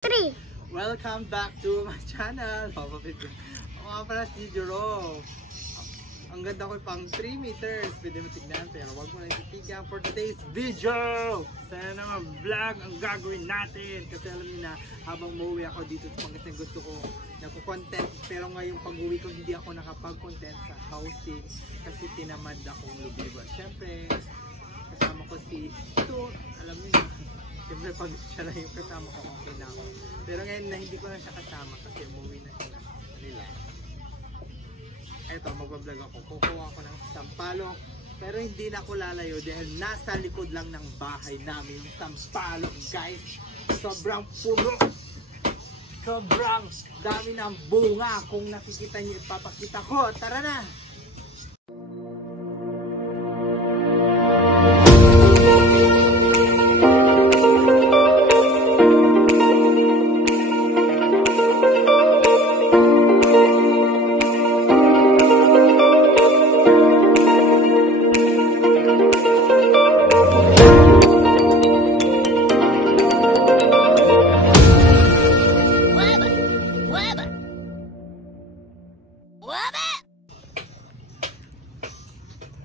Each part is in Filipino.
3. Welcome back to my channel. Ako nga pala si Jero. Ang ganda ko pang 3 meters. Pwede mo tignan pero wag mo na ititigyan for today's video. Sana naman vlog ang gagawin natin. Kasi alam niyo na habang umuwi ako dito sa Pangasinan gusto ko nagko-content. Pero ngayong pag-uwi ko hindi ako nakapag-content sa housing kasi tinamad akong lubiba. Siyempre kasama ko si Ito. Alam niyo na. Siyempre pag siya na yung kasama ko, okay na ako. Pero ngayon na hindi ko na siya kasama kasi umuwi na siya sa Manila. Eto, magbablog ako. Kukuha ako ng sampalok. Pero hindi na ako lalayo dahil nasa likod lang ng bahay namin yung sampalok, guys. Sobrang puno. Sobrang dami ng bunga. Kung nakikita niyo, ipapakita ko. Tara na!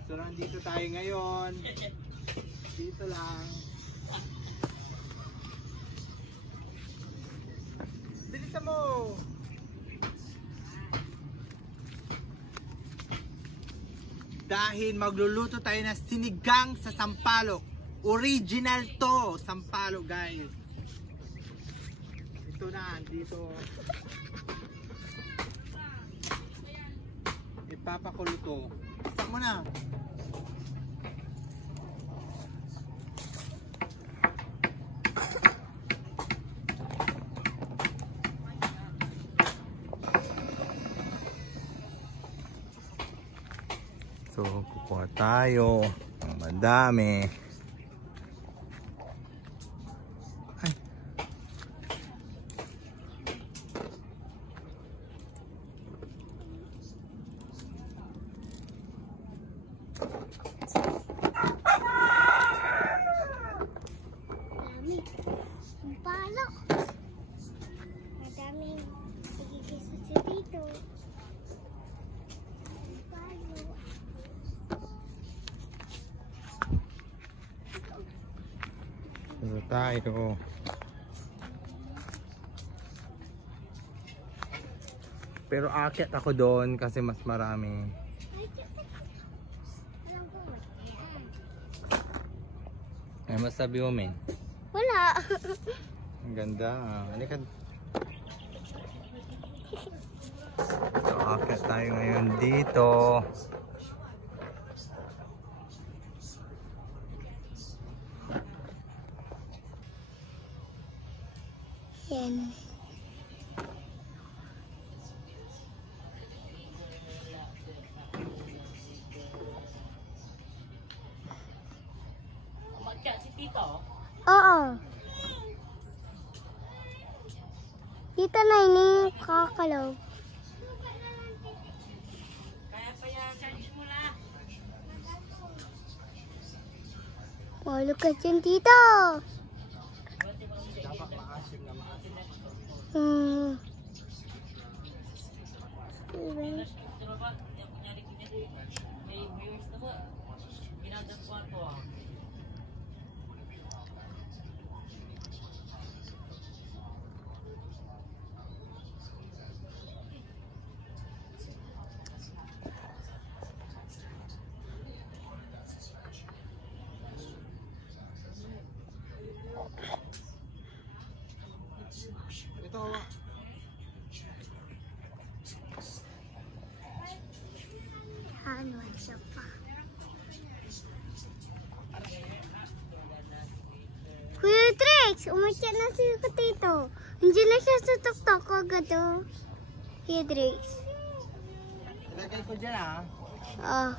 So nandito tayo ngayon. Dito lang. Bilisan mo! Dahil magluluto tayo ng sinigang sa sampalok. Original to, sampalok, guys. Ito na, dito. Ipapakulo to. Isak mo na. So, kukuha tayo ng madami. Ay. Dami. Sampalok. Madaming nagigisa dito. Ito tayo. Pero aakyat ako doon kasi mas marami. Ay, masabi mo, men? Wala. Ang ganda. Halika. So, aakyat tayo ngayon dito. Yan. Si Tito? Oo. Dito na ini kakalaw. Kaya pa yan, charge mo na. Look at yun, Tito. Dapat maasim na maasim. Ito. Ano siya pa? Kuya Trix, umakyat na si Tito. Hindi na siya sa tuktok agad oh. Kuya Trix. Ilagay ko dyan, ha? Oh.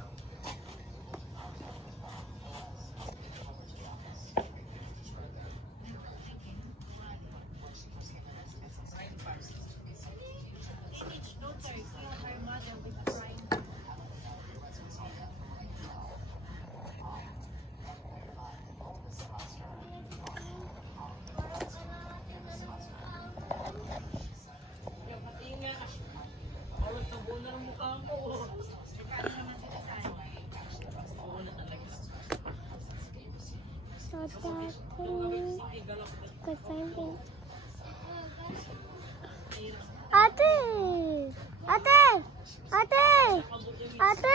Ate! Ate! Ate! Ate!